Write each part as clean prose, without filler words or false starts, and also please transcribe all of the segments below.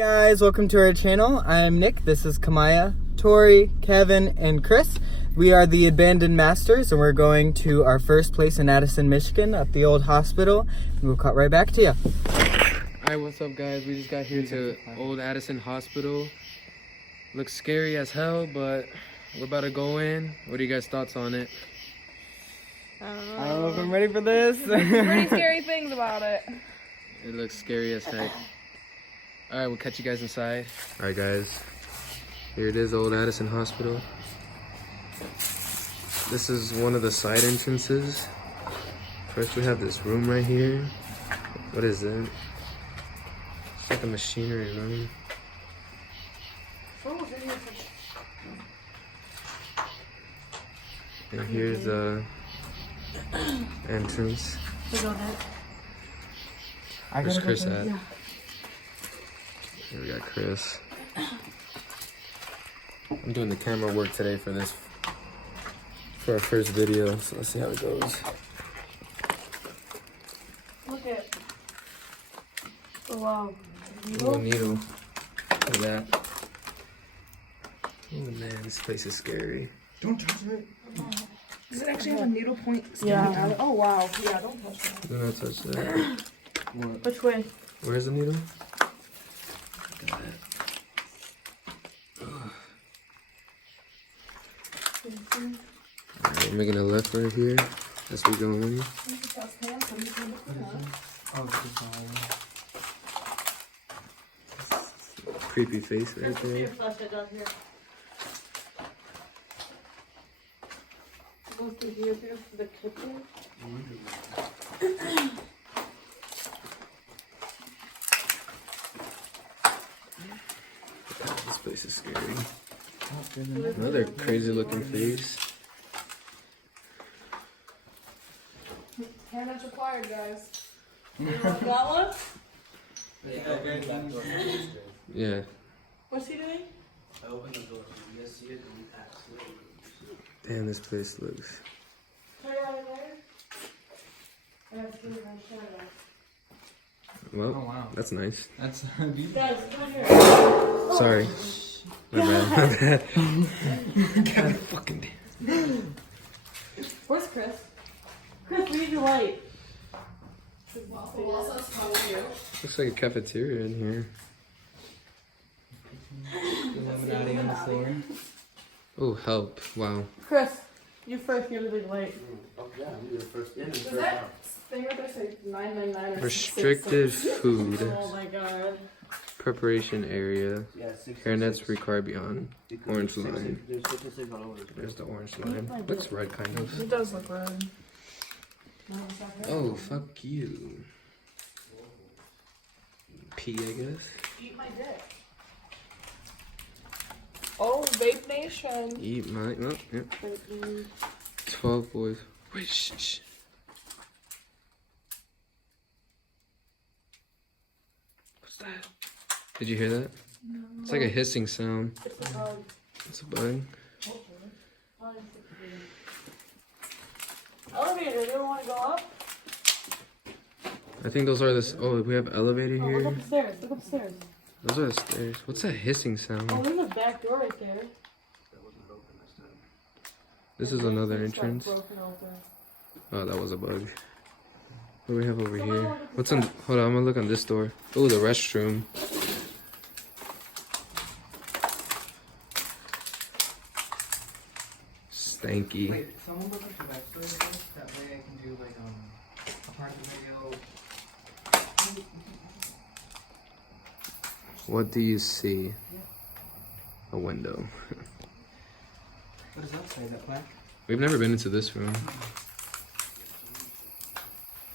Guys, welcome to our channel. I'm Nick, this is Kamaya, Tori, Kevin, and Chris. We are the Abandoned Masters, and we're going to our first place in Addison, Michigan at the old hospital. We'll cut right back to you. Alright, what's up guys? We just got here to old Addison Hospital. Looks scary as hell, but we're about to go in. What are you guys' thoughts on it? I don't know if I'm ready for this. Pretty scary things about it. It looks scary as heck. Alright, we'll catch you guys inside. Alright guys, here it is, old Addison Hospital. This is one of the side entrances. First we have this room right here. What is it? It's like a machinery room. And here's the entrance. Where's Chris at? Here we got Chris. I'm doing the camera work today for our first video, so let's see how it goes. Look at. Oh, wow. Little needle. Look at that. Oh man, this place is scary. Don't touch it. Does it actually have a needle point? Yeah. Oh, wow. Yeah, don't touch that. Do not touch that. Which way? Where's the needle? Alright, we're making a left right here as we go in. Creepy face right there. Go through here to the kitchen. This place is scary. Another crazy looking face. Hairnet's required, guys. Got one? Yeah. What's he doing? I opened the door. You guys see it? Don't ask. Damn, this place looks. Turn it right there. I have to do it on shadow. Well, Oh, wow. that's nice. That's beautiful. Guys, come here. Sorry. My bad. My bad. God fucking damn. Where's Chris? Chris, we need your light. Looks like a cafeteria in here. Illuminati on the floor. Oh, help. Wow. Chris, you first get a big light. Oh, yeah, you're the first in and Does first that out. thing right there say 999 or Restricted 666? food. Oh my god. Preparation area. Yeah, 666. Hairnets required beyond. Because Orange there's line. There's 666 all over. There's the orange line. Looks red, kind of. It does look red. Oh, fuck you. P, I guess. Eat my dick. Oh, Vape Nation. Eat my. Oh, yep. 12 boys. Wait, shh. What's that? Did you hear that? No. It's like a hissing sound. It's a bug. It's a bug. Elevator, you don't want to go up? I think those are the. Oh, we have elevator Oh, look here. upstairs. Look upstairs. Those are the stairs. What's that hissing sound? Oh, there's a back door right there. This is another It's like entrance. broken open. Oh, that was a bug. What do we have over here? What's on? Hold on, I'm gonna look on this door. Oh, the restroom. Stanky. Wait, someone look at the backstory of this? That way I can do like a part of the video. What do you see? A window. What does that say? That plaque? We've never been into this room.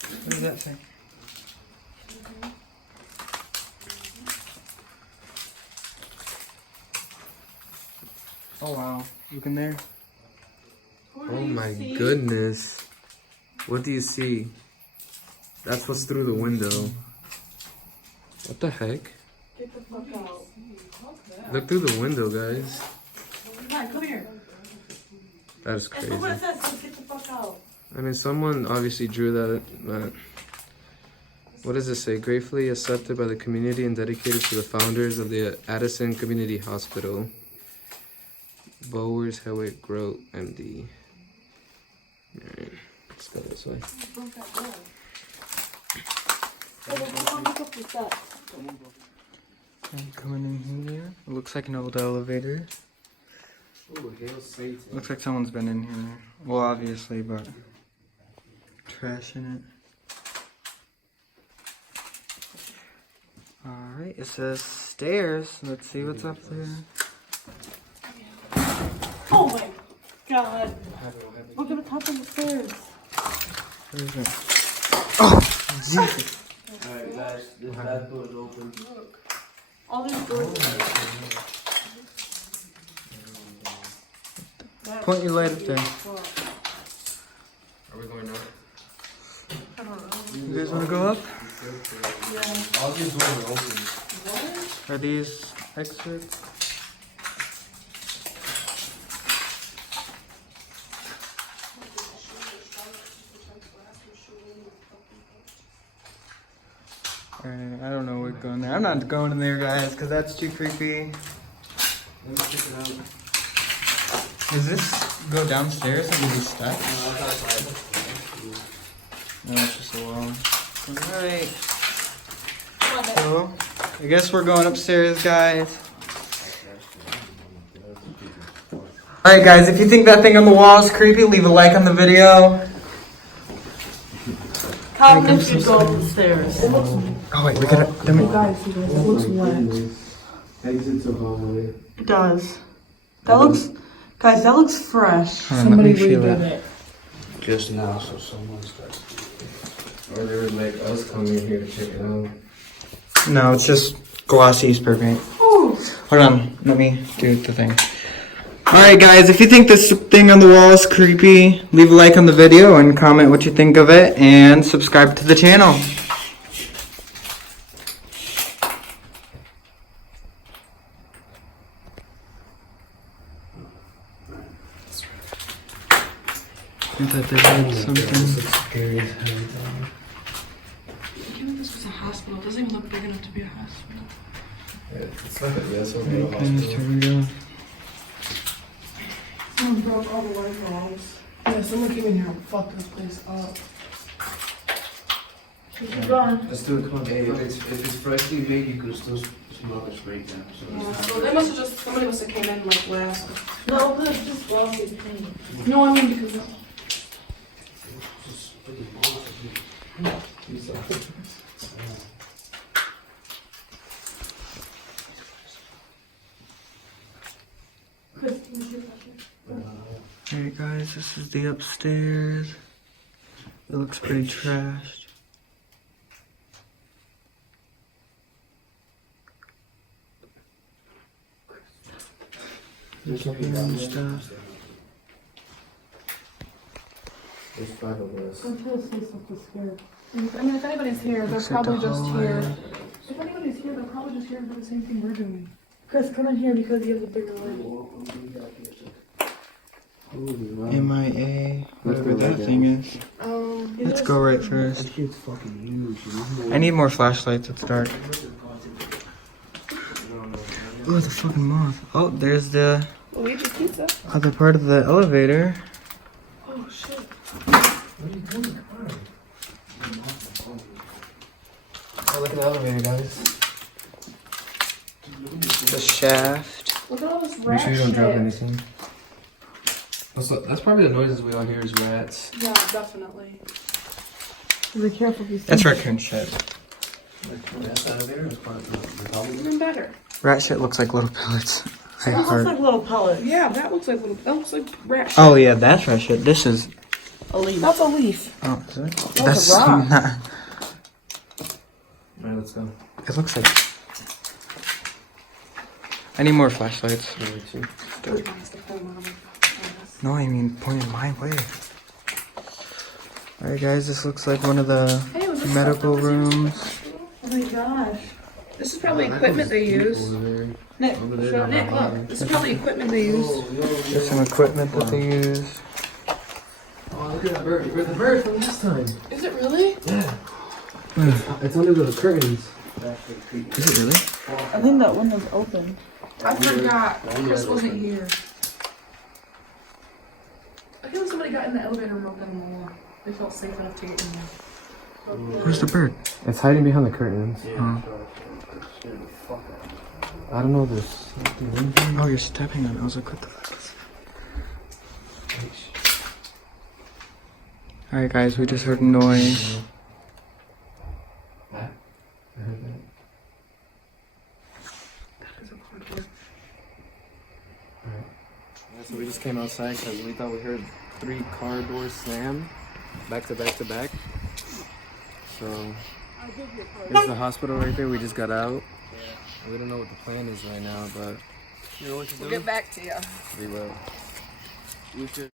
What does that say? Oh wow. Look in there. Oh my goodness. What do you see? That's what's through the window. What the heck? Get the fuck out. Look through the window, guys. Come on, come here. That is That's crazy. what it says. Get the fuck out. I mean, someone obviously drew that, but What does this say? Gratefully accepted by the community and dedicated to the founders of the Addison Community Hospital. Bowers Hewitt Grote, MD. Alright, let's go this way. I'm coming in here. It looks like an old elevator. Ooh, hail Satan. Looks like someone's been in here. Well, obviously, but trash in it. Alright, it says stairs. Let's see what's up there. Oh my god. Look at the top of the stairs. Where is it? Oh, Jesus. Alright guys, this back door is open. Look. All these doors are Point your light up there. Are we going up? I don't know. You guys want to go up? Yeah. All these doors are open. What? Are these exits? Alright, I don't know what's going there. I'm not going in there, guys, because that's too creepy. Let me check it out. Does this go downstairs and be stuck? No, it's just a wall. Alright. So, I guess we're going upstairs, guys. Alright, guys, if you think that thing on the wall is creepy, leave a like on the video. Calvin, if you go up the stairs. Oh, wait, we gotta. Let me. Guys, you guys, it looks wet. Exit to hallway. It does. That looks, guys, that looks fresh. Hold on, let me feel it. it. Just now, so someone's got. Or there was like us coming here to check it out. No, it's just glossy spray paint. Ooh. Hold on, let me do the thing. Alright guys, if you think this thing on the wall is creepy, leave a like on the video and comment what you think of it, and subscribe to the channel. I thought they had something. Scary as hell. Even if this was a hospital, it doesn't even look big enough to be a hospital. It's like it's a little Okay, here hospital. we go. Someone broke all the light bulbs. Yeah, someone came in here and fucked this place up. Keep going. Let's do it. Come on. Hey, if it's freshly made, you could still smell the spray down. So Yeah, it's so not. they must have just, somebody must have came in like last. No, but it's just glossy paint. No, I mean because of, Alright guys, this is the upstairs. It looks pretty trashed. There's here and stuff. There's 5 of us. I'm trying to see something scared. I mean, if anybody's here, they're Looks like probably the just hallway. here. If anybody's here, they're probably just here to do the same thing we're doing. Chris, come in here because you have the bigger light. MIA, whatever that thing is. Let's go right first. Shit's fucking huge. I need more flashlights, it's dark. Oh, the fucking moth. Oh, there's the Luigi Pizza. other part of the elevator. Oh shit. Oh, look at the elevator, guys. The shaft. Look at all this Make rat sure you don't shit. drop anything. That's probably the noises we all hear is rats. Yeah, definitely. Be careful these That's raccoon shit. That elevator is part of the hallway. Even better. Rat shit looks like little pellets. I That looks heart. like little pellets. Yeah, that looks like little. That looks like rat shit. Oh yeah, that's rat shit. This is. A leaf. That's a leaf. Oh, is it? That's a rock. not. Alright, let's go. It looks like. I need more flashlights. No, I mean pointing my way. Alright guys, this looks like one of the Hey, was this medical stuff that was rooms. Oh my gosh. This is probably equipment they use. Nick, Over there. show Nick, look. This is probably equipment they use. There's some equipment that they use. Oh, look at that bird. Where's the bird from last time? Is it really? Yeah. It's under the curtains. Is it really? I think that window's open. I forgot. Chris wasn't here. I feel like somebody got in the elevator and broke down the wall. They felt safe enough to get in there. Where's the bird? It's hiding behind the curtains. Oh. I don't know this. Oh, you're stepping on it. I was like, what the fuck is that? Alright guys, we just heard a noise. So we just came outside because we thought we heard 3 car doors slam back to back to back. So here's the hospital right there. We just got out. We don't know what the plan is right now, but you know what to do. We'll get back to you. We will. We should.